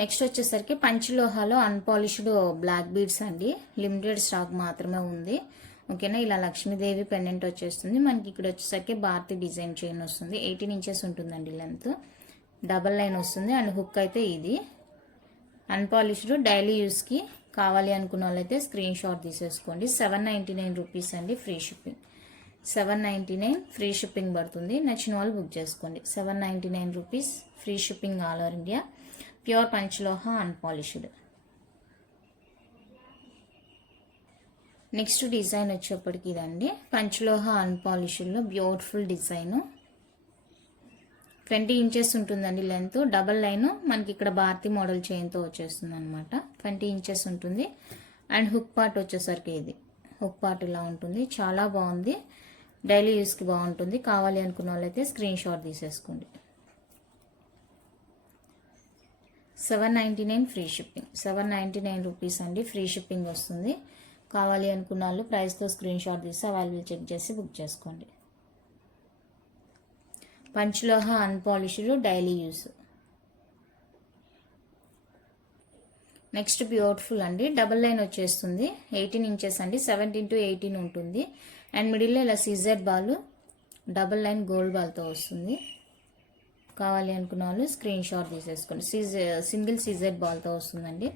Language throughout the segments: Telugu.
నెక్స్ట్ వచ్చేసరికి పంచలోహాలో అన్పాలిష్డ్ బ్లాక్ బీడ్స్ అండి. లిమిటెడ్ స్టాక్ మాత్రమే ఉంది. ఓకేనా. ఇలా లక్ష్మీదేవి పెండెంట్ వచ్చేస్తుంది. మనకి ఇక్కడ వచ్చేసరికి భారతి డిజైన్ చైన్ వస్తుంది. 18 ఇంచెస్ ఉంటుందండి లెంత్. డబల్ లైన్ వస్తుంది అండ్ హుక్ అయితే ఇది అన్పాలిష్డ్ డైలీ యూస్కి కావాలి అనుకున్న వాళ్ళైతే స్క్రీన్ షాట్ తీసేసుకోండి. 799 రూపీస్ అండి. Free shipping. 799 ఫ్రీ షిప్పింగ్ పడుతుంది. నచ్చిన వాళ్ళు బుక్ చేసుకోండి. 799 rupees free shipping all over India. Pure పంచలోహ అన్పాలిష్డ్. నెక్స్ట్ డిజైన్ వచ్చేప్పటికి ఇదండి. పంచలోహ అన్పాలిష్డ్లో బ్యూటిఫుల్ డిజైన్. 20 ఇంచెస్ ఉంటుందండి లెంత్. డబల్ లైన్ మనకి ఇక్కడ భారతి మోడల్ చైన్తో వచ్చేస్తుంది అనమాట. 20 ఇంచెస్ ఉంటుంది అండ్ హుక్ పార్ట్ వచ్చేసరికి ఇది హుక్ పార్ట్ ఇలా ఉంటుంది. చాలా బాగుంది. డైలీ యూస్కి బాగుంటుంది. కావాలి అనుకున్న వాళ్ళైతే స్క్రీన్ షాట్ తీసేసుకోండి. 799 ఫ్రీ షిప్పింగ్. 799 రూపీస్ అండి. ఫ్రీ షిప్పింగ్ వస్తుంది. కావాలి అనుకున్న వాళ్ళు ప్రైస్తో స్క్రీన్ షాట్ తీసి అవైలబుల్ చెక్ చేసి బుక్ చేసుకోండి. పంచలోహ unpolished daily use. Next beautiful అండి. డబల్ లైన్ వచ్చేస్తుంది. 18 ఇంచెస్ అండి. 17 to 18 ఉంటుంది అండ్ మిడిల్లో ఇలా సీజర్ బాల్ డబల్ లైన్ గోల్డ్ బాల్తో వస్తుంది. కావాలి అనుకున్న వాళ్ళు స్క్రీన్ షాట్ తీసేసుకోండి. సింగిల్ సీజర్ బాల్తో వస్తుందండి.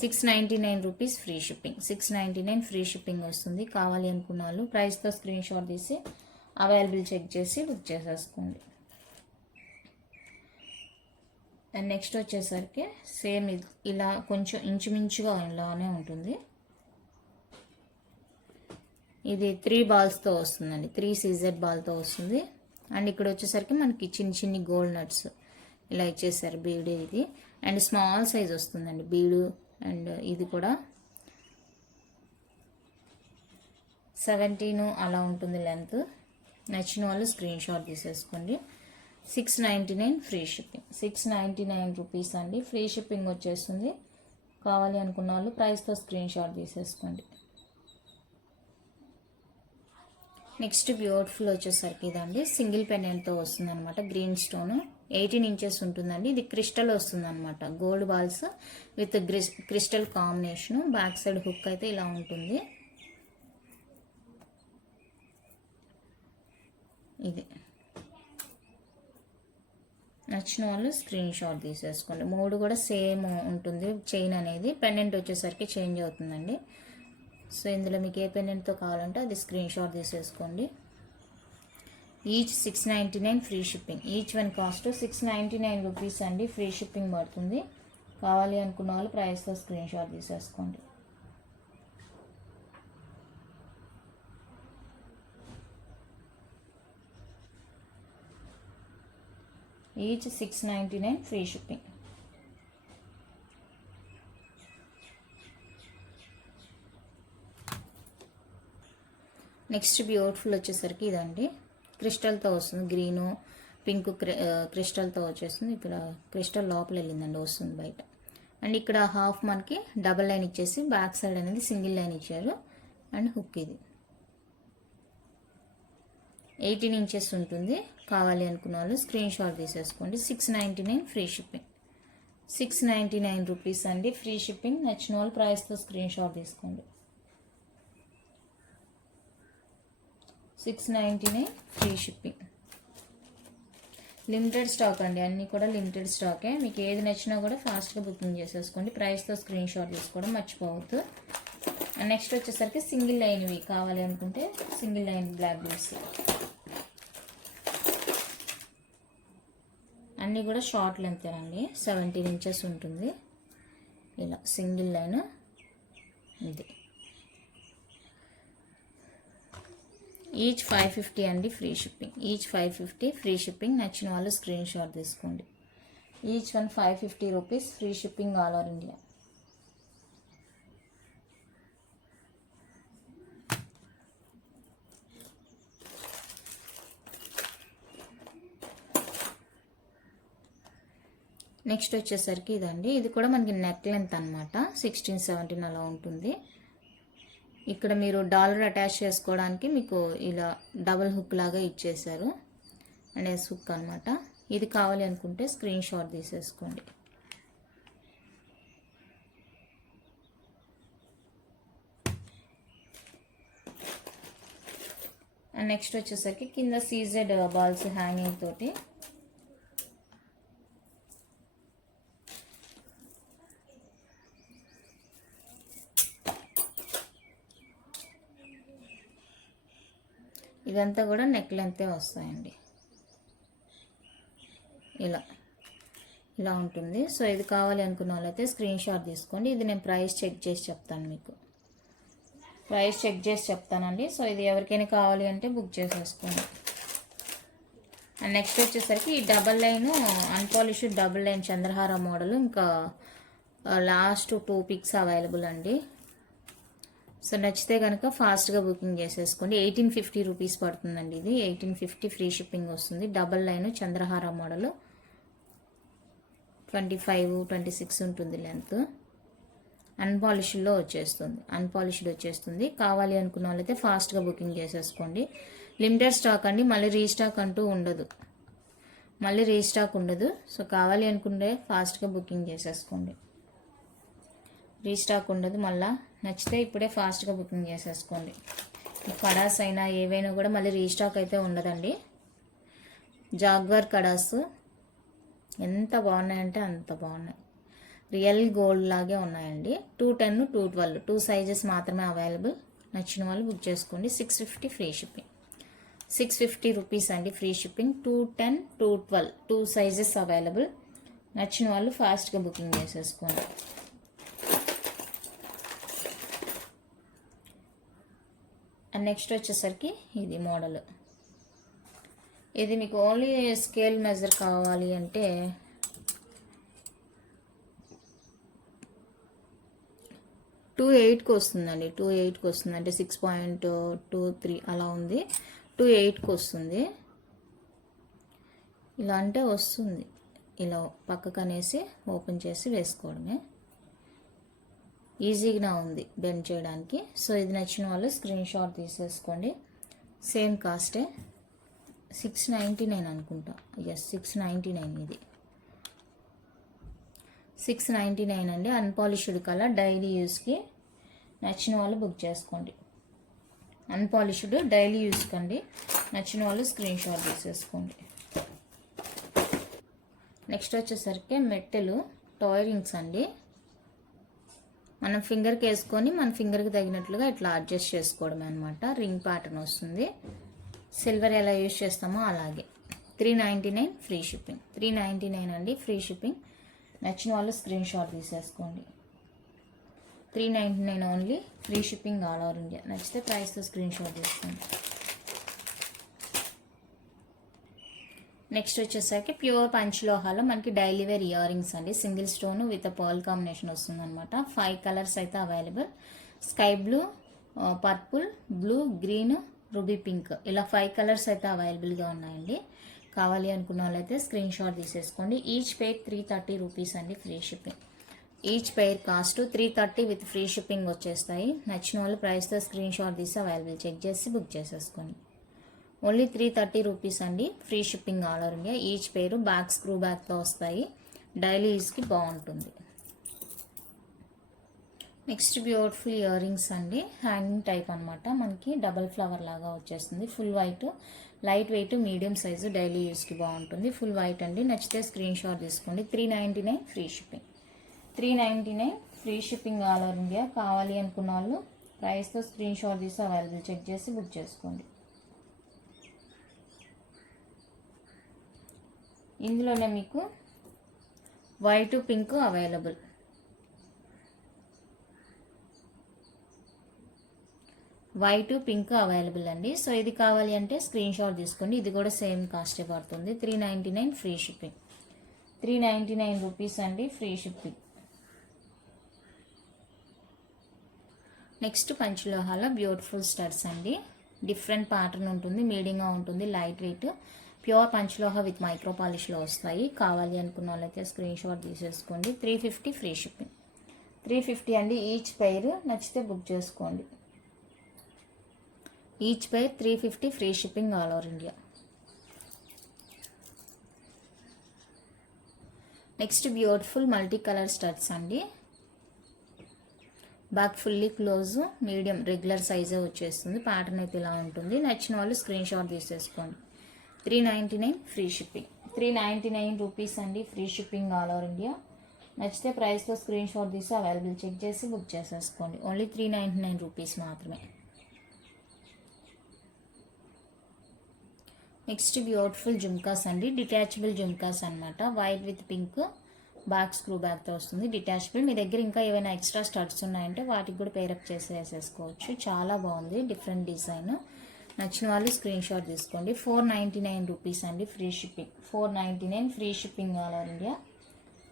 699 rupees free shipping. 699 free shipping వస్తుంది. కావాలి అనుకున్న వాళ్ళు ప్రైస్తో స్క్రీన్ షాట్ తీసి అవైలబుల్ చెక్ చేసి బుక్ చేసేసుకోండి. అండ్ నెక్స్ట్ వచ్చేసరికి సేమ్ ఇలా కొంచెం ఇంచుమించుగా ఇలానే ఉంటుంది. ఇది 3 బాల్స్తో వస్తుందండి. 3 సీజెడ్ బాల్తో వస్తుంది అండ్ ఇక్కడ వచ్చేసరికి మనకి చిన్ని గోల్డ్ నట్స్ ఇలా ఇచ్చేసారు. బీడు ఇది అండ్ స్మాల్ సైజ్ వస్తుందండి బీడు. అండ్ ఇది కూడా 17 అలా ఉంటుంది లెంత్. నచ్చిన వాళ్ళు స్క్రీన్ షాట్ తీసేసుకోండి. 699 ఫ్రీ షిప్పింగ్. 699 రూపీస్ అండి. ఫ్రీ షిప్పింగ్ వచ్చేస్తుంది. కావాలి అనుకున్న వాళ్ళు ప్రైస్తో స్క్రీన్ షాట్ తీసేసుకోండి. నెక్స్ట్ బ్యూటిఫుల్ వచ్చేసరికి ఇదండి. సింగిల్ పెండెంట్తో వస్తుంది అనమాట. గ్రీన్ స్టోన్ 18 ఇంచెస్ ఉంటుందండి. ఇది క్రిస్టల్ వస్తుంది అనమాట. Gold balls with crystal combination. Back side hook అయితే ఇలా ఉంటుంది. ఇది నచ్చిన వాళ్ళు స్క్రీన్ షాట్ తీసేసుకోండి. 3 కూడా సేమ్ ఉంటుంది. చైన్ అనేది పెండెంట్ వచ్చేసరికి చేంజ్ అవుతుందండి. సో ఇందులో మీకు ఏ పెండెంట్తో కావాలంటే అది స్క్రీన్ షాట్ తీసేసుకోండి. Each 699 free shipping. Each one cost 699 rupees అండి. ఫ్రీ షిప్పింగ్ పడుతుంది. కావాలి అనుకున్న వాళ్ళు ప్రైస్తో స్క్రీన్ షాట్ తీసేసుకోండి. Each 699 free shipping. Next beautiful వచ్చేసరికి ఇదండి. క్రిస్టల్తో వస్తుంది. గ్రీను పింక్ క్రిస్టల్తో వచ్చేస్తుంది. ఇక్కడ క్రిస్టల్ లోపల వెళ్ళిందండి, వస్తుంది బయట. అండ్ ఇక్కడ హాఫ్ మనకి డబల్ లైన్ ఇచ్చేసి బ్యాక్ సైడ్ అనేది సింగిల్ లైన్ ఇచ్చారు అండ్ హుక్ ఇది 18 ఇంచెస్ ఉంటుంది. కావాలి అనుకున్న వాళ్ళు స్క్రీన్ షాట్ తీసేసుకోండి. 699 ఫ్రీ షిప్పింగ్. 699 రూపీస్ అండి. Free shipping. నచ్చిన వాళ్ళు ప్రైస్తో స్క్రీన్ షాట్ తీసుకోండి. 699 ఫ్రీ షిప్పింగ్. లిమిటెడ్ స్టాక్ అండి. అన్నీ కూడా లిమిటెడ్ స్టాకే. మీకు ఏది నచ్చినా కూడా ఫాస్ట్గా బుకింగ్ చేసేసుకోండి. ప్రైస్తో స్క్రీన్ షాట్ తీసుకోవడం మర్చిపోవద్దు. నెక్స్ట్ వచ్చేసరికి సింగిల్ లైన్వి కావాలి అనుకుంటే సింగిల్ లైన్ బ్లాక్ బీడ్స్ అన్నీ కూడా షార్ట్ లెంత్ అండి. 17 ఇంచెస్ ఉంటుంది. ఇలా సింగిల్ లైన్ ఇది. ఈచ్ 550 అండి. Free shipping. Each 550 free shipping. నచ్చిన వాళ్ళు స్క్రీన్ షాట్ తీసుకోండి. Each one 550 rupees. Free shipping all over India. Next వచ్చేసరికి ఇదండి. ఇది కూడా మనకి నెక్ లెంత్ అనమాట. 16, 17 అలా ఉంటుంది. ఇక్కడ మీరు డాలర్ అటాచ్ చేసుకోవడానికి మీకు ఇలా డబుల్ హుక్ లాగా ఇచ్చేసారు అండ్ ఎస్ హుక్ అనమాట. ఇది కావాలి అనుకుంటే స్క్రీన్ షాట్ తీసేసుకోండి. అండ్ నెక్స్ట్ వచ్చేసరికి కింద సీజెడ్ బాల్స్ హ్యాంగింగ్ తోటి ఇదంతా కూడా నెక్ లెంతే వస్తాయండి. ఇలా ఉంటుంది. సో ఇది కావాలి అనుకున్న వాళ్ళైతే స్క్రీన్ షాట్ తీసుకోండి. ఇది నేను ప్రైస్ చెక్ చేసి చెప్తాను, మీకు ప్రైస్ చెక్ చేసి చెప్తానండి. సో ఇది ఎవరికైనా కావాలి అంటే బుక్ చేసేసుకోండి. అండ్ నెక్స్ట్ వచ్చేసరికి ఈ double line unpolished double line చంద్రహార మోడల్ ఇంకా లాస్ట్ 2 పిక్స్ అవైలబుల్ అండి. సో నచ్చితే కనుక ఫాస్ట్గా బుకింగ్ చేసేసుకోండి. 1850 రూపీస్ పడుతుందండి. ఇది 1850 ఫ్రీ షిప్పింగ్ వస్తుంది. డబల్ లైన్ చంద్రహార మోడల్ 25-26 ఉంటుంది లెంత్. అన్పాలిష్డ్లో వచ్చేస్తుంది. కావాలి అనుకున్న వాళ్ళైతే ఫాస్ట్గా బుకింగ్ చేసేసుకోండి. లిమిటెడ్ స్టాక్ అండి, మళ్ళీ రీస్టాక్ అంటూ ఉండదు. సో కావాలి అనుకుంటే ఫాస్ట్గా బుకింగ్ చేసేసుకోండి. రీస్టాక్ ఉండదు. మళ్ళీ నచ్చితే ఇప్పుడే ఫాస్ట్గా బుకింగ్ చేసేసుకోండి. కడాస్ అయినా ఏవైనా కూడా మళ్ళీ రీస్టాక్ అయితే ఉండదండి. జాగ్వార్ కడాస్ ఎంత బాగున్నాయంటే అంత బాగున్నాయి. రియల్ గోల్డ్ లాగే ఉన్నాయండి. 210, 212 2 సైజెస్ మాత్రమే అవైలబుల్. నచ్చిన వాళ్ళు బుక్ చేసుకోండి. 650 ఫ్రీ షిప్పింగ్. 650 రూపీస్ అండి ఫ్రీ షిప్పింగ్. 210, 212 2 sizes available. నచ్చిన వాళ్ళు ఫాస్ట్గా బుకింగ్ చేసేసుకోండి. అండ్ నెక్స్ట్ వచ్చేసరికి ఇది మోడల్. ఇది మీకు ఓన్లీ స్కేల్ మెజర్ కావాలి అంటే 2.8కి వస్తుందండి. 2.8కి వస్తుంది అంటే 6.23 అలా ఉంది. 2.8కి వస్తుంది. ఇలా అంటే వస్తుంది. ఇలా పక్కకు అనేసి ఓపెన్ చేసి వేసుకోవడమే. ఈజీగా ఉంది బెండ్ చేయడానికి. సో ఇది నచ్చిన వాళ్ళు స్క్రీన్ షాట్ తీసేసుకోండి. సేమ్ కాస్టే 699 అనుకుంటా. 699 ఇది 699 అండి. అన్పాలిష్డ్ కలర్ డైలీ యూస్కి. నచ్చిన వాళ్ళు బుక్ చేసుకోండి. అన్పాలిష్డ్ డైలీ యూస్ కండి. నచ్చిన వాళ్ళు స్క్రీన్ షాట్ తీసేసుకోండి. నెక్స్ట్ వచ్చేసరికి మెట్టెలు టాయ్ రింగ్స్ అండి. మనం ఫింగర్కి వేసుకొని మన ఫింగర్కి తగినట్లుగా ఇట్లా అడ్జస్ట్ చేసుకోవడమే అనమాట. రింగ్ ప్యాటర్న్ వస్తుంది. సిల్వర్ ఎలా యూజ్ చేస్తామో అలాగే. 399 ఫ్రీ షిప్పింగ్. 399 అండి ఫ్రీ షిప్పింగ్. నచ్చిన వాళ్ళు స్క్రీన్ షాట్ తీసేసుకోండి. 399 only free shipping all over India. నచ్చితే ప్రైస్తో స్క్రీన్ షాట్ తీసుకోండి. నెక్స్ట్ వచ్చేసరికి ప్యూర్ పంచలోహాలో మనకి డైలీ వేర్ ఇయర్ రింగ్స్ అండి. Single stone with pearl combination వస్తుంది అనమాట. 5 కలర్స్ అయితే available. Sky blue, purple, blue, green, ruby pink ఇలా 5 కలర్స్ అయితే అవైలబుల్గా ఉన్నాయండి. కావాలి అనుకున్న వాళ్ళైతే స్క్రీన్ షాట్ తీసేసుకోండి. ఈచ్ పెయిర్ 330 రూపీస్ అండి free shipping. Each pair cost 330 with free shipping వచ్చేస్తాయి. నచ్చిన వాళ్ళు ప్రైస్తో స్క్రీన్ షాట్ తీసి అవైలబుల్ చెక్ చేసి బుక్ చేసేసుకోండి. ఓన్లీ 330 రూపీస్ అండి free shipping all over India. Each pair back screw బ్యాక్తో వస్తాయి. డైలీ యూస్కి బాగుంటుంది. నెక్స్ట్ బ్యూటిఫుల్ ఇయర్ రింగ్స్ అండి. హ్యాంగింగ్ టైప్ అనమాట. మనకి డబల్ ఫ్లవర్ లాగా వచ్చేస్తుంది. Full white, light weight, medium size, daily యూస్కి బాగుంటుంది. ఫుల్ వైట్ అండి. నచ్చితే స్క్రీన్ షాట్ తీసుకోండి. 399 free shipping. 399 free shipping all over India. కావాలి అనుకున్న వాళ్ళు ప్రైస్తో స్క్రీన్ షాట్ తీసి అవైలబుల్ చెక్ చేసి బుక్ చేసుకోండి. ఇందులోనే మీకు white, pink available. White, pink available అండి. సో ఇది కావాలి అంటే స్క్రీన్ షాట్ తీసుకోండి. ఇది కూడా సేమ్ కాస్టే పడుతుంది. 399 ఫ్రీ షిప్పింగ్. 399 రూపీస్ అండి ఫ్రీ షిప్పింగ్. నెక్స్ట్ పంచలోహాలో బ్యూటిఫుల్ స్టడ్స్ అండి. డిఫరెంట్ ప్యాటర్న్ ఉంటుంది. మీడియంగా ఉంటుంది. లైట్ వెయిట్ ప్యూర్ పంచలోహ విత్ మైక్రో పాలిష్లో వస్తాయి. కావాలి అనుకున్న వాళ్ళైతే స్క్రీన్ షాట్ తీసేసుకోండి. 350 ఫ్రీ షిప్పింగ్. 350 అండి ఈచ్ పెయిర్. నచ్చితే బుక్ చేసుకోండి. Each pair 350 free shipping all over India. Next beautiful multi colour studs అండి. Back fully close medium regular సైజే వచ్చేస్తుంది. ప్యాటర్న్ అయితే ఇలా ఉంటుంది. నచ్చిన వాళ్ళు స్క్రీన్ షాట్ తీసేసుకోండి. 399 ఫ్రీ షిప్పింగ్. 399 రూపీస్ అండి, free shipping all over India. నచ్చితే ప్రైస్తో స్క్రీన్ షాట్ తీసి అవైలబుల్ చెక్ చేసి బుక్ చేసేసుకోండి. ఓన్లీ 399 రూపీస్ మాత్రమే. నెక్స్ట్ బ్యూటిఫుల్ జుమ్కాస్ అండి, డిటాచబుల్ జుమ్కాస్ అనమాట. White with pink back screw బ్యాక్తో వస్తుంది, డిటాచబుల్. మీ దగ్గర ఇంకా ఏమైనా ఎక్స్ట్రా స్టడ్స్ ఉన్నాయంటే వాటికి కూడా పేరప్ చేసి వేసేసుకోవచ్చు. చాలా బాగుంది, డిఫరెంట్ డిజైన్. నచ్చిన వాళ్ళు స్క్రీన్ షాట్ తీసుకోండి. 499 రూపీస్ అండి, free shipping. 499 free shipping all over India.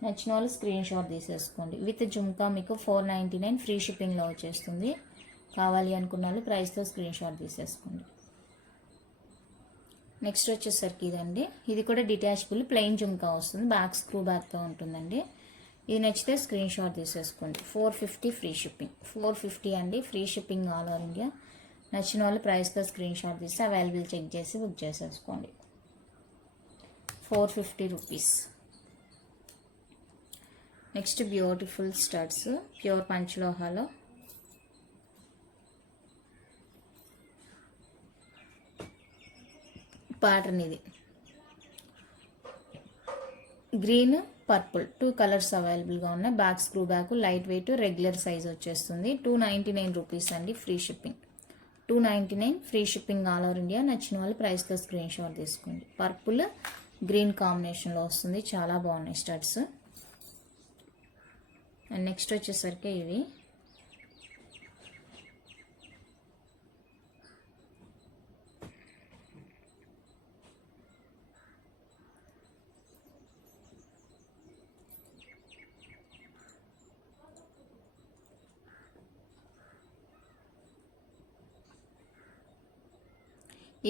నచ్చిన వాళ్ళు స్క్రీన్ షాట్ తీసేసుకోండి. విత్ జుమ్కా మీకు 499 ఫ్రీ షిప్పింగ్లో వచ్చేస్తుంది. కావాలి అనుకున్న వాళ్ళు ప్రైస్తో స్క్రీన్ షాట్ తీసేసుకోండి. నెక్స్ట్ వచ్చేసరికి ఇదండి, ఇది కూడా డిటాచబుల్ ప్లెయిన్ జుమ్కా వస్తుంది, బ్యాక్ స్క్రూ బ్యాక్తో ఉంటుందండి. ఇది నచ్చితే స్క్రీన్ షాట్ తీసేసుకోండి. 450 ఫ్రీ షిప్పింగ్. 450 అండి, free shipping all over India. నచ్చిన వాళ్ళు ప్రైస్తో స్క్రీన్ షాట్ తీసి అవైలబుల్ చెక్ చేసి బుక్ చేసేసుకోండి. 450 rupees. Next beautiful studs, pure పంచలోహాలో ప్యాటర్న్. ఇది గ్రీన్ పర్పుల్ 2 కలర్స్ అవైలబుల్గా ఉన్నాయి. Back screw back, light weight, regular size వచ్చేస్తుంది. 299 రూపీస్ అండి, free shipping. 299 free shipping all over India. నచ్చిన వాళ్ళు ప్రైస్తో స్క్రీన్ షాట్ తీసుకోండి. పర్పుల్ గ్రీన్ కాంబినేషన్లో వస్తుంది, చాలా బాగున్నాయి స్టడ్స్. అండ్ నెక్స్ట్ వచ్చేసరికి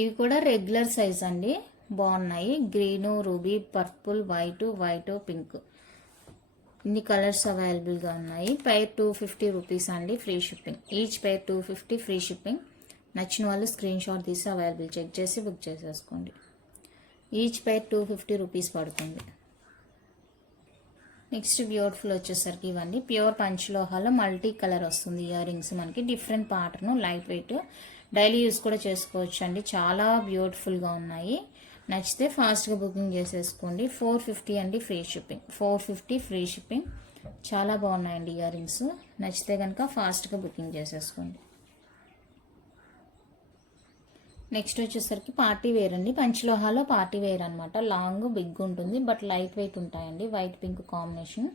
ఇవి కూడా రెగ్యులర్ సైజ్ అండి, బాగున్నాయి. Green, ruby, purple, white, pink, ఇన్ని కలర్స్ అవైలబుల్గా ఉన్నాయి. పైర్ 250 రూపీస్ అండి, free shipping. Each pair 250 free shipping. నచ్చిన వాళ్ళు స్క్రీన్ షాట్ తీసి అవైలబుల్ చెక్ చేసి బుక్ చేసేసుకోండి. ఈచ్ పైర్ 250 రూపీస్ పడుతుంది. నెక్స్ట్ బ్యూటిఫుల్ వచ్చేసరికి ఇవన్నీ ప్యూర్ పంచలోహాలో మల్టీ కలర్ వస్తుంది. ఇయర్ రింగ్స్ మనకి different pattern, light weight, daily use కూడా చేసుకోవచ్చు అండి. చాలా బ్యూటిఫుల్గా ఉన్నాయి. నచ్చితే ఫాస్ట్గా బుకింగ్ చేసేసుకోండి. 450 అండి, ఫ్రీ షిప్పింగ్. 450 free shipping. చాలా బాగున్నాయండి ఇయర్ రింగ్స్. నచ్చితే కనుక ఫాస్ట్గా బుకింగ్ చేసేసుకోండి. నెక్స్ట్ వచ్చేసరికి పార్టీ వేర్ అండి, పంచలోహాలో పార్టీ వేర్ అనమాట. లాంగ్ బిగ్ ఉంటుంది, బట్ లైట్ వెయిట్ ఉంటాయండి. వైట్ పింక్ కాంబినేషన్,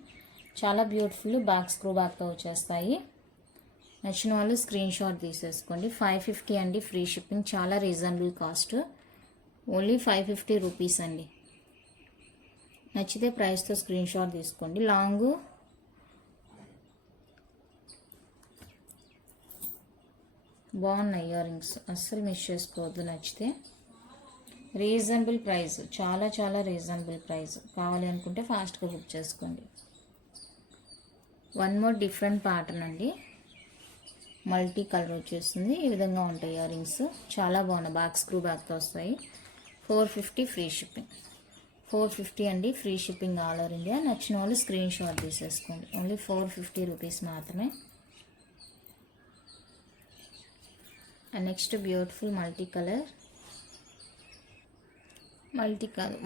చాలా బ్యూటిఫుల్. బ్యాక్ స్క్రూ బ్యాక్తో వచ్చేస్తాయి. నచ్చిన వాళ్ళు స్క్రీన్ షాట్ తీసేసుకోండి. 550 అండి, ఫ్రీ షిప్పింగ్. చాలా రీజనబుల్ కాస్ట్, ఓన్లీ 550 రూపీస్ అండి. నచ్చితే ప్రైస్తో స్క్రీన్ షాట్ తీసుకోండి. లాంగ్ బాగున్నాయి ఇయర్ రింగ్స్, అస్సలు మిస్ చేసుకోవద్దు. నచ్చితే రీజనబుల్ ప్రైస్, చాలా చాలా రీజనబుల్ ప్రైస్. కావాలి అనుకుంటే ఫాస్ట్గా బుక్ చేసుకోండి. వన్ మోర్ డిఫరెంట్ ప్యాటర్న్ అండి, మల్టీ కలర్ వచ్చేస్తుంది. ఈ విధంగా ఉంటాయి ఇయర్ రింగ్స్, చాలా బాగున్నాయి. బ్యాక్ స్క్రూ బ్యాక్తో వస్తాయి. 450 ఫ్రీ షిప్పింగ్. 450 అండి, free shipping all over India. నచ్చిన వాళ్ళు స్క్రీన్ షాట్ తీసేసుకోండి. ఓన్లీ 450 రూపీస్ మాత్రమే. And next beautiful multi colour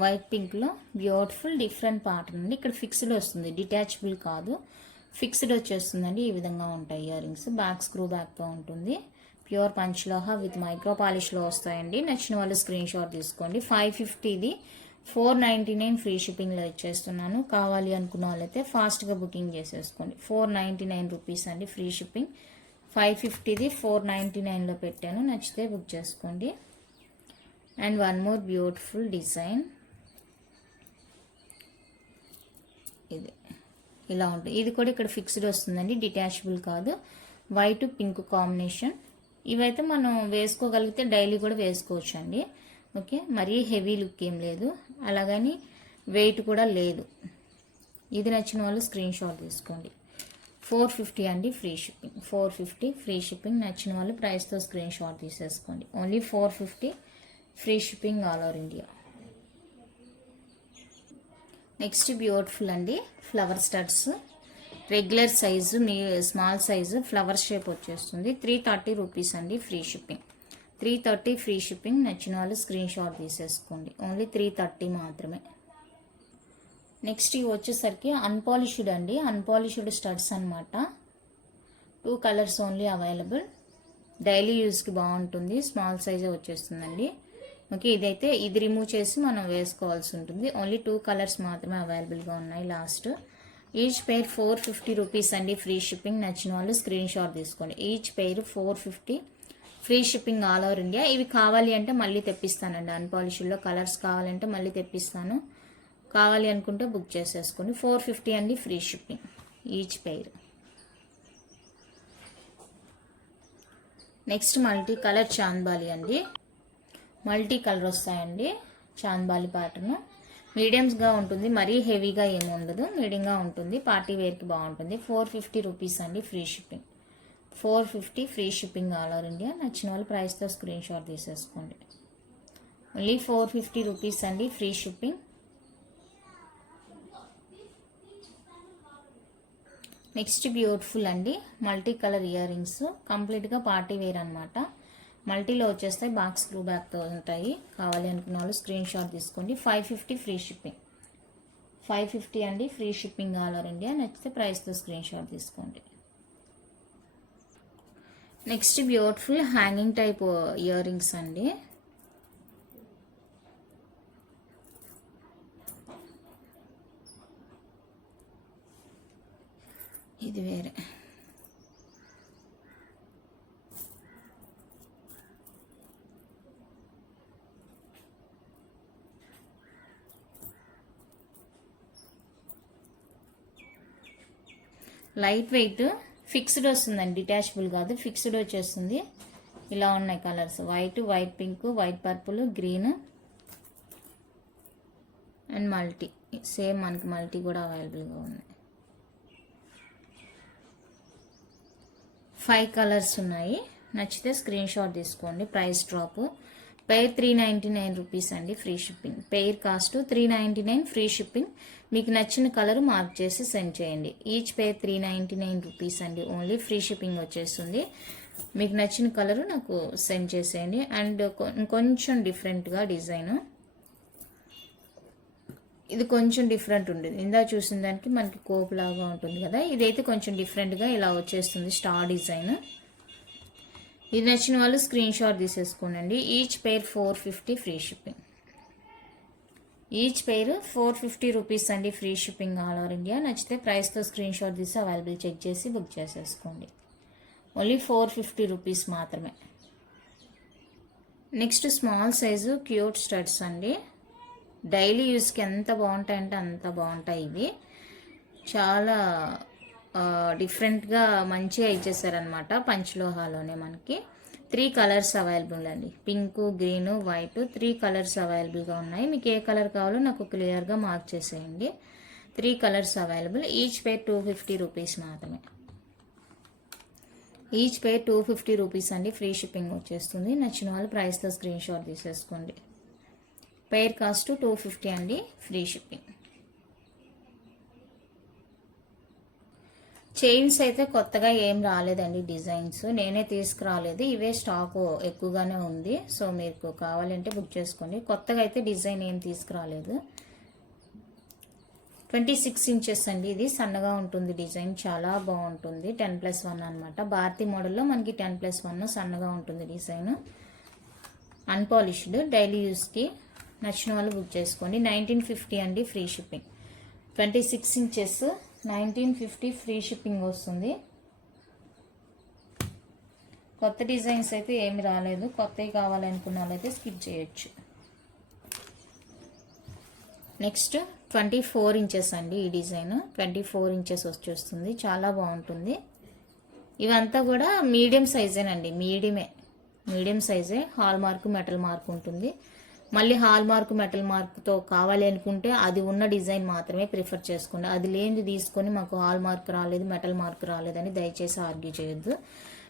white పింక్లో బ్యూటిఫుల్ డిఫరెంట్ ప్యాటర్న్ అండి. ఇక్కడ ఫిక్స్డ్ వస్తుంది, డిటాచబుల్ కాదు, ఫిక్స్డ్ వచ్చేస్తుందండి. ఈ విధంగా ఉంటాయి ఇయర్ రింగ్స్. బ్యాక్ స్క్రూ బ్యాక్తో ఉంటుంది. ప్యూర్ పంచలోహా విత్ మైక్రో పాలిష్లో వస్తాయండి. నచ్చిన వాళ్ళు స్క్రీన్ షాట్ తీసుకోండి. 550ది 499 ఫ్రీ షిప్పింగ్లో ఇచ్చేస్తున్నాను. కావాలి అనుకున్న వాళ్ళైతే ఫాస్ట్గా బుకింగ్ చేసేసుకోండి. 499 రూపీస్ అండి, ఫ్రీ షిప్పింగ్. 550ది 499లో పెట్టాను, నచ్చితే బుక్ చేసుకోండి. And one more beautiful design, ఇది ఇలా ఉంటుంది. ఇది కూడా ఇక్కడ ఫిక్స్డ్ వస్తుందండి, డిటాచబుల్ కాదు. White pink combination. ఇవైతే మనం వేసుకోగలిగితే డైలీ కూడా వేసుకోవచ్చు అండి. ఓకే, మరీ హెవీ లుక్ ఏం లేదు, అలాగని వెయిట్ కూడా లేదు. ఇది నచ్చిన వాళ్ళు స్క్రీన్ షాట్ తీసుకోండి. 450 అండి, ఫ్రీ షిప్పింగ్. 450 free shipping. నచ్చిన వాళ్ళు ప్రైస్తో స్క్రీన్ షాట్ తీసేసుకోండి. Only 450 free shipping all over India. Next beautiful అండి, ఫ్లవర్ స్టడ్స్. రెగ్యులర్ సైజు మీ స్మాల్ సైజు ఫ్లవర్ షేప్ వచ్చేస్తుంది. 330 రూపీస్ అండి, ఫ్రీ షిప్పింగ్. 330 free shipping. నచ్చిన వాళ్ళు స్క్రీన్ షాట్ తీసేసుకోండి. ఓన్లీ 330 మాత్రమే. నెక్స్ట్ ఇవి వచ్చేసరికి అన్పాలిష్డ్ అండి, అన్పాలిష్డ్ స్టడ్స్ అనమాట. 2 కలర్స్ ఓన్లీ అవైలబుల్. డైలీ యూజ్కి బాగుంటుంది. స్మాల్ సైజే వచ్చేస్తుందండి. ఓకే, ఇదైతే ఇది రిమూవ్ చేసి మనం వేసుకోవాల్సి ఉంటుంది. ఓన్లీ 2 కలర్స్ మాత్రమే అవైలబుల్గా ఉన్నాయి. లాస్ట్ ఈచ్ పెయిర్ 450 రూపీస్ అండి, ఫ్రీ షిప్పింగ్. నచ్చిన వాళ్ళు స్క్రీన్ షాట్ తీసుకోండి. Each pair 450 free shipping all over India. ఇవి కావాలి అంటే మళ్ళీ తెప్పిస్తానండి. అన్పాలిష్డ్లో కలర్స్ కావాలంటే మళ్ళీ తెప్పిస్తాను. కావాలి అనుకుంటే బుక్ చేసేసుకోండి. 450 అండి, free shipping each pair. Next multi colour chandbali అండి. మల్టీ కలర్ వస్తాయండి. చాంద్బాలి ప్యాటర్న్ మీడియంస్గా ఉంటుంది, మరీ హెవీగా ఏమి ఉండదు, మీడియంగా ఉంటుంది. పార్టీ వేర్కి బాగుంటుంది. 450 రూపీస్ అండి, free shipping. 450 free shipping all over India. నచ్చిన వాళ్ళు ప్రైస్తో స్క్రీన్ షాట్ తీసేసుకోండి. ఓన్లీ 450 రూపీస్ అండి, ఫ్రీ షిప్పింగ్. నెక్స్ట్ బ్యూటిఫుల్ అండి, మల్టీ కలర్ ఇయర్ రింగ్స్. కంప్లీట్గా పార్టీ వేర్ అనమాట. మల్టీలో వచ్చేస్తాయి, బాక్స్ స్క్రూ బ్యాక్తో ఉంటాయి. కావాలి అనుకున్న వాళ్ళు స్క్రీన్ షాట్ తీసుకోండి. 550 ఫ్రీ షిప్పింగ్. 550 అండి, free shipping all over India. నచ్చితే ప్రైస్తో స్క్రీన్ షాట్ తీసుకోండి. Next beautiful hanging type ear rings అండి. ఇది వేరే. లైట్ వెయిట్, ఫిక్స్డ్ వస్తుందండి, డిటాచబుల్ కాదు, ఫిక్స్డ్ వచ్చేస్తుంది. ఇలా ఉన్నాయి colours: white, white pink, white purple, green and multi. Same మనకి మల్టీ కూడా అవైలబుల్గా ఉన్నాయి. 5 కలర్స్ ఉన్నాయి. నచ్చితే స్క్రీన్ షాట్ తీసుకోండి. Price drop. పెయిర్ 399 రూపీస్ అండి, free shipping. Pair cost 399, free shipping. మీకు నచ్చిన కలర్ మార్క్ చేసి సెండ్ చేయండి. ఈచ్ పెయిర్ 399 రూపీస్ అండి, ఓన్లీ ఫ్రీ షిప్పింగ్ వచ్చేస్తుంది. మీకు నచ్చిన కలర్ నాకు సెండ్ చేసేయండి. అండ్ కొంచెం డిఫరెంట్గా డిజైన్, ఇది కొంచెం డిఫరెంట్ ఉంటుంది. ఇందా చూసిన దానికి మనకి కోప్ లాగా ఉంటుంది కదా, ఇదైతే కొంచెం డిఫరెంట్గా ఇలా వచ్చేస్తుంది, స్టార్ డిజైన్. ఇది నచ్చిన వాళ్ళు స్క్రీన్ షాట్ తీసేసుకోండి. Each pair 450 free shipping. Each pair 450 rupees అండి, free shipping all over India. నచ్చితే ప్రైస్తో స్క్రీన్ షాట్ తీసి అవైలబుల్ చెక్ చేసి బుక్ చేసేసుకోండి. ఓన్లీ 450 రూపీస్ మాత్రమే. Next small size cute studs అండి. డైలీ యూస్కి ఎంత బాగుంటాయంటే అంత బాగుంటాయి. ఇవి చాలా డిఫరెంట్గా మంచిగా ఇచ్చేసారనమాట. పంచలోహాలోనే మనకి 3 కలర్స్ అవైలబుల్ అండి. పింక్, గ్రీన్, వైట్ 3 కలర్స్ అవైలబుల్గా ఉన్నాయి. మీకు ఏ కలర్ కావాలో నాకు క్లియర్గా మార్క్ చేసేయండి. 3 colours available. Each pair 250 rupees మాత్రమే. ఈచ్ పెయిర్ 250 రూపీస్ అండి, ఫ్రీ షిప్పింగ్ వచ్చేస్తుంది. నచ్చిన వాళ్ళు ప్రైస్తో స్క్రీన్ షాట్ తీసేసుకోండి. పెయిర్ కాస్ట్ 250 అండి, ఫ్రీ షిప్పింగ్. చైన్స్ అయితే కొత్తగా ఏం రాలేదండి, డిజైన్స్ నేనే తీసుకురాలేదు. ఇవే స్టాక్ ఎక్కువగానే ఉంది. సో మీకు కావాలంటే బుక్ చేసుకోండి. కొత్తగా అయితే డిజైన్ ఏం తీసుకురాలేదు. 26 ఇంచెస్ అండి. ఇది సన్నగా ఉంటుంది, డిజైన్ చాలా బాగుంటుంది. 10+1 అనమాట. భారతీ మోడల్లో మనకి 10+1 సన్నగా ఉంటుంది డిజైన్. అన్పాలిష్డ్, డైలీ యూస్కి. నచ్చిన వాళ్ళు బుక్ చేసుకోండి. 1950 అండి, free shipping. 26 inches 1950 free shipping వస్తుంది. కొత్త డిజైన్స్ అయితే ఏమి రాలేదు. కొత్తవి కావాలనుకున్న వాళ్ళైతే స్కిప్ చేయొచ్చు. నెక్స్ట్ 24 ఇంచెస్ అండి. ఈ డిజైన్ 24 ఇంచెస్ వచ్చేస్తుంది, చాలా బాగుంటుంది. ఇవంతా కూడా మీడియం సైజేనండి, మీడియం సైజే. హాల్ మార్క్, మెటల్ మార్క్ ఉంటుంది. మళ్ళీ హాల్ మార్క్, మెటల్ మార్క్తో కావాలి అనుకుంటే అది ఉన్న డిజైన్ మాత్రమే ప్రిఫర్ చేసుకోండి. అది లేనిది తీసుకొని మాకు హాల్ మార్క్ రాలేదు, మెటల్ మార్క్ రాలేదని దయచేసి ఆర్గ్యూ చేయొద్దు.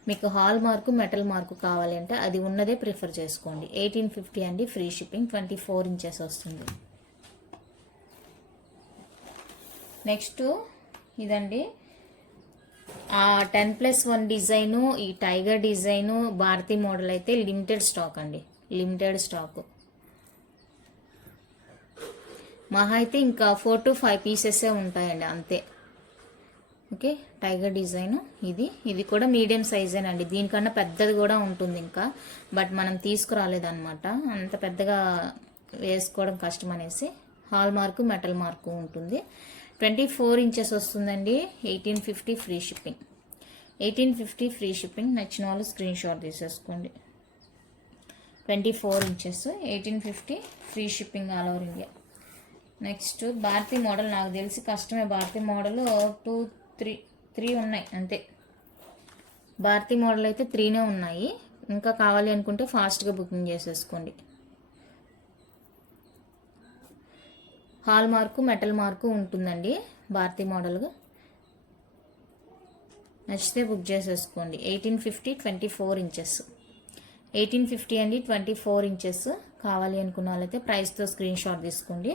మీకు హాల్ మార్క్, మెటల్ మార్క్ కావాలి అంటే అది ఉన్నదే ప్రిఫర్ చేసుకోండి. 1850 అండి, ఫ్రీ షిప్పింగ్. 24 ఇంచెస్ వస్తుంది. నెక్స్ట్ ఇదండి, ఆ 10+1 డిజైను, ఈ టైగర్ డిజైను, భారతీ మోడల్ అయితే లిమిటెడ్ స్టాక్ అండి, లిమిటెడ్ స్టాక్. మహా అయితే ఇంకా 4 to 5 పీసెసే ఉంటాయండి అంతే. ఓకే, టైగర్ డిజైన్ ఇది కూడా మీడియం సైజేనండి, దీనికన్నా పెద్దది కూడా ఉంటుంది ఇంకా, బట్ మనం తీసుకురాలేదన్నమాట, అంత పెద్దగా వేసుకోవడం కష్టం అనేసి. హాల్ మార్కు మెటల్ మార్కు ఉంటుంది. 24 ఇంచెస్ వస్తుందండి. 1850 ఫ్రీ షిప్పింగ్. 1850 free shipping. నచ్చిన వాళ్ళు స్క్రీన్ షాట్ తీసేసుకోండి. 24 inches 1850 free shipping all over India. Next Bharati model, నాకు తెలిసి కష్టమే. భారతీ మోడల్ 2, 3 ఉన్నాయి అంతే. భారతీ మోడల్ అయితే 3నే ఉన్నాయి. ఇంకా కావాలి అనుకుంటే ఫాస్ట్గా బుకింగ్ చేసేసుకోండి. హాల్ మార్కు మెటల్ మార్కు ఉంటుందండి భారతీ మోడల్. నచ్చితే బుక్ చేసేసుకోండి. 1850 24 ఇంచెస్. 1850 అండి, 24 ఇంచెస్. కావాలి అనుకున్న వాళ్ళైతే ప్రైస్తో స్క్రీన్ షాట్ తీసుకోండి.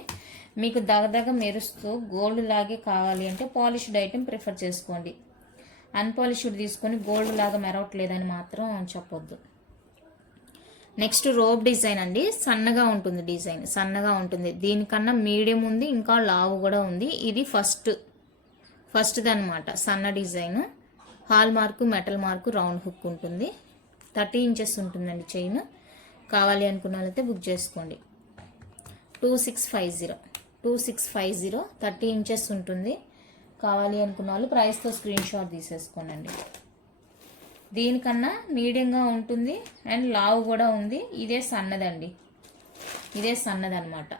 మీకు దగదగ మెరుస్తూ గోల్డ్ లాగే కావాలి అంటే పాలిష్డ్ ఐటెం ప్రిఫర్ చేసుకోండి. అన్పాలిష్డ్ తీసుకొని గోల్డ్ లాగా మెరవట్లేదని మాత్రం చెప్పొద్దు. నెక్స్ట్ రోబ్ డిజైన్ అండి, సన్నగా ఉంటుంది డిజైన్, సన్నగా ఉంటుంది. దీనికన్నా మీడియం ఉంది, ఇంకా లావు కూడా ఉంది. ఇది ఫస్ట్ది అనమాట, సన్న design. Hall mark metal mark round hook ఉంటుంది. 30 ఇంచెస్ ఉంటుందండి చైన్. కావాలి అనుకున్న వాళ్ళైతే బుక్ చేసుకోండి. 2650 30 ఇంచెస్ ఉంటుంది. కావాలి అనుకున్న వాళ్ళు ప్రైస్తో స్క్రీన్ షాట్ తీసేసుకోనండి. దీనికన్నా మీడియంగా ఉంటుంది అండ్ లావు కూడా ఉంది. ఇదే సన్నదండి, ఇదే సన్నదనమాట.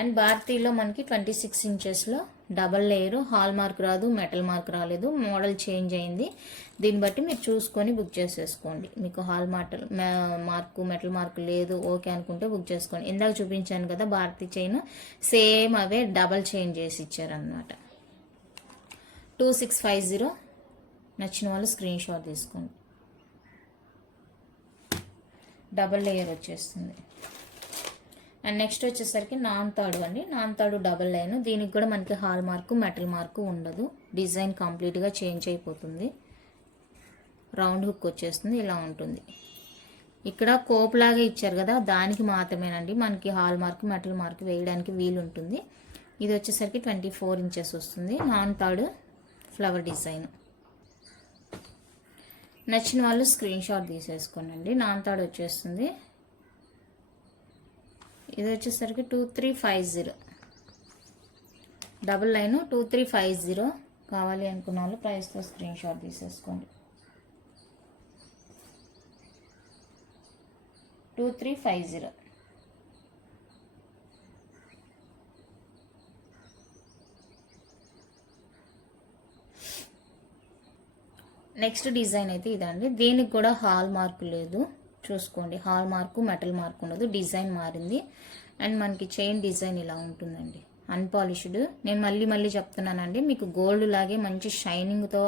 అండ్ భారతీలో మనకి 26 ఇంచెస్లో డబల్ లేయరు. హాల్ మార్క్ రాదు, మెటల్ మార్క్ రాలేదు, మోడల్ చేంజ్ అయింది. దీన్ని బట్టి మీరు చూసుకొని బుక్ చేసేసుకోండి. మీకు హాల్ మార్కు మెటల్ మార్క్ లేదు ఓకే అనుకుంటే బుక్ చేసుకోండి. ఇందాక చూపించాను కదా భారతీ చైన్, సేమ్ అవే డబల్ చేంజ్ చేసి ఇచ్చారనమాట. 2650. నచ్చిన వాళ్ళు స్క్రీన్ షాట్ తీసుకోండి. డబల్ లేయర్ వచ్చేస్తుంది. అండ్ నెక్స్ట్ వచ్చేసరికి నాన్ తాడు అండి, నాన్ తాడు డబల్ లైన్. దీనికి కూడా మనకి హాల్ మార్కు మెటల్ మార్కు ఉండదు. డిజైన్ కంప్లీట్గా చేంజ్ అయిపోతుంది. రౌండ్ హుక్ వచ్చేస్తుంది, ఇలా ఉంటుంది. ఇక్కడ కోప్ లాగా ఇచ్చారు కదా, దానికి మాత్రమేనండి మనకి హాల్ మార్కు మెటల్ మార్కు వేయడానికి వీలు ఉంటుంది. ఇది వచ్చేసరికి 24 ఇంచెస్ వస్తుంది. నాన్ తాడు ఫ్లవర్ డిజైన్. నచ్చిన వాళ్ళు స్క్రీన్ షాట్ తీసేసుకోనండి. నాన్ తాడు వచ్చేస్తుంది. ఇది వచ్చేసరికి 2350 డబుల్ లైన్. 2350. కావాలి అనుకున్న వాళ్ళు ప్రైస్తో స్క్రీన్ షాట్ తీసేసుకోండి. 2350. నెక్స్ట్ డిజైన్ అయితే ఇదండి. దీనికి కూడా హాల్ మార్క్ లేదు, చూసుకోండి. హాల్ మార్కు మెటల్ మార్క్ ఉండదు, డిజైన్ మారింది. అండ్ మనకి చైన్ డిజైన్ ఇలా ఉంటుందండి, అన్పాలిష్డ్. నేను మళ్ళీ చెప్తున్నానండి, మీకు గోల్డ్ లాగే మంచి షైనింగ్తో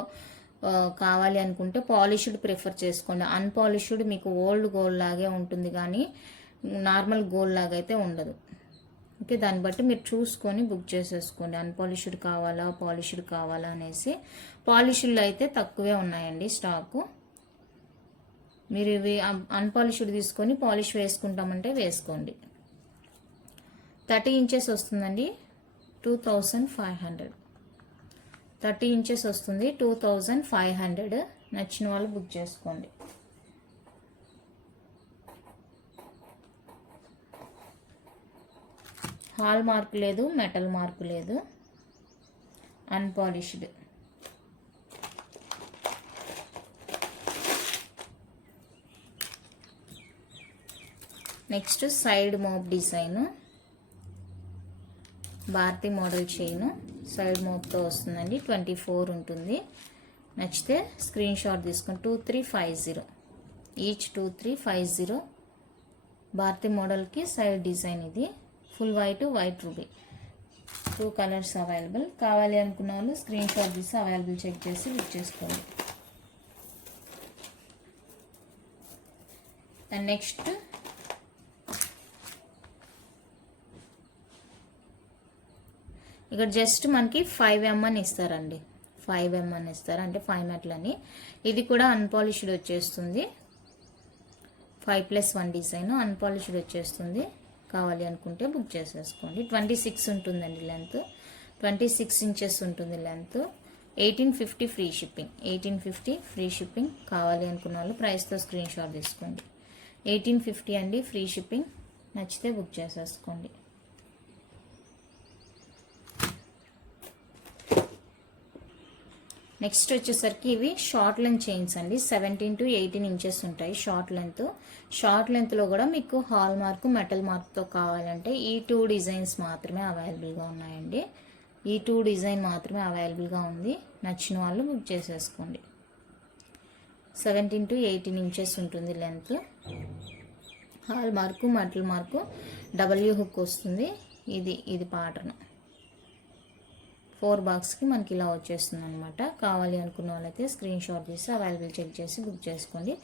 కావాలి అనుకుంటే పాలిష్డ్ ప్రిఫర్ చేసుకోండి. అన్పాలిష్డ్ మీకు ఓల్డ్ గోల్డ్ లాగే ఉంటుంది కానీ నార్మల్ గోల్డ్ లాగా అయితే ఉండదు. ఓకే, దాన్ని బట్టి మీరు చూసుకొని బుక్ చేసేసుకోండి. అన్పాలిష్డ్ కావాలా పాలిష్డ్ కావాలా అనేసి. పాలిష్డ్లో అయితే తక్కువే ఉన్నాయండి స్టాకు. మీరు ఇవి అన్పాలిష్డ్ తీసుకొని పాలిష్ వేసుకుంటామంటే వేసుకోండి. 30 ఇంచెస్ వస్తుందండి, 2500. 30 ఇంచెస్ వస్తుంది, 2500. నచ్చిన వాళ్ళు బుక్ చేసుకోండి. హాల్ మార్క్ లేదు, మెటల్ మార్క్ లేదు, అన్పాలిష్డ్. నెక్స్ట్ సైడ్ మోప్ design, Bharati model chain side మోప్తో వస్తుందండి. 24 ఉంటుంది. నచ్చితే స్క్రీన్ షాట్ తీసుకొని 2350 ఈచ్. 2350. భారతీ మోడల్కి సైడ్ డిజైన్ ఇది. Full white ruby, 2 colours available. కావాలి అనుకున్న వాళ్ళు స్క్రీన్ షాట్ తీసి అవైలబుల్ చెక్ చేసి బుక్ చేసుకోండి. అండ్ నెక్స్ట్ ఇక్కడ జస్ట్ మనకి 5mm అని ఇస్తారండి. 5M అని ఇస్తారు, అంటే 5 మెట్లని. ఇది కూడా అన్పాలిష్డ్ వచ్చేస్తుంది, 5+1 డిజైన్ అన్పాలిష్డ్ వచ్చేస్తుంది. కావాలి అనుకుంటే బుక్ చేసేసుకోండి. 26 ఉంటుందండి లెంత్, 26 ఇంచెస్ ఉంటుంది length. 1850 free shipping, 1850 free shipping. కావాలి అనుకున్న వాళ్ళు ప్రైస్తో స్క్రీన్ షాట్ తీసుకోండి. 1850 అండి ఫ్రీ షిప్పింగ్. నచ్చితే బుక్ చేసేసుకోండి. నెక్స్ట్ వచ్చేసరికి ఇవి షార్ట్ లెంత్ చైన్స్ అండి. 17 to 18 ఇంచెస్ ఉంటాయి షార్ట్ లెంత్. షార్ట్ లెంత్లో కూడా మీకు హాల్ మార్క్, మెటల్ మార్క్తో కావాలంటే ఈ 2 డిజైన్స్ మాత్రమే అవైలబుల్గా ఉన్నాయండి. ఈ 2 డిజైన్ మాత్రమే అవైలబుల్గా ఉంది. నచ్చిన వాళ్ళు బుక్ చేసేసుకోండి. 17 to 18 ఇంచెస్ ఉంటుంది length. Hall mark, metal mark, W hook వస్తుంది. ఇది ప్యాటర్న్ 4 బాక్స్కి మనకి ఇలా వచ్చేస్తుంది అనమాట. కావాలి అనుకున్న వాళ్ళైతే స్క్రీన్ షాట్ తీసి అవైలబుల్ చెక్ చేసి బుక్ చేసుకోండి.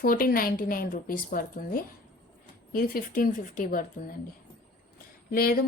1499 రూపీస్ పడుతుంది. ఇది 1550 పడుతుందండి. లేదు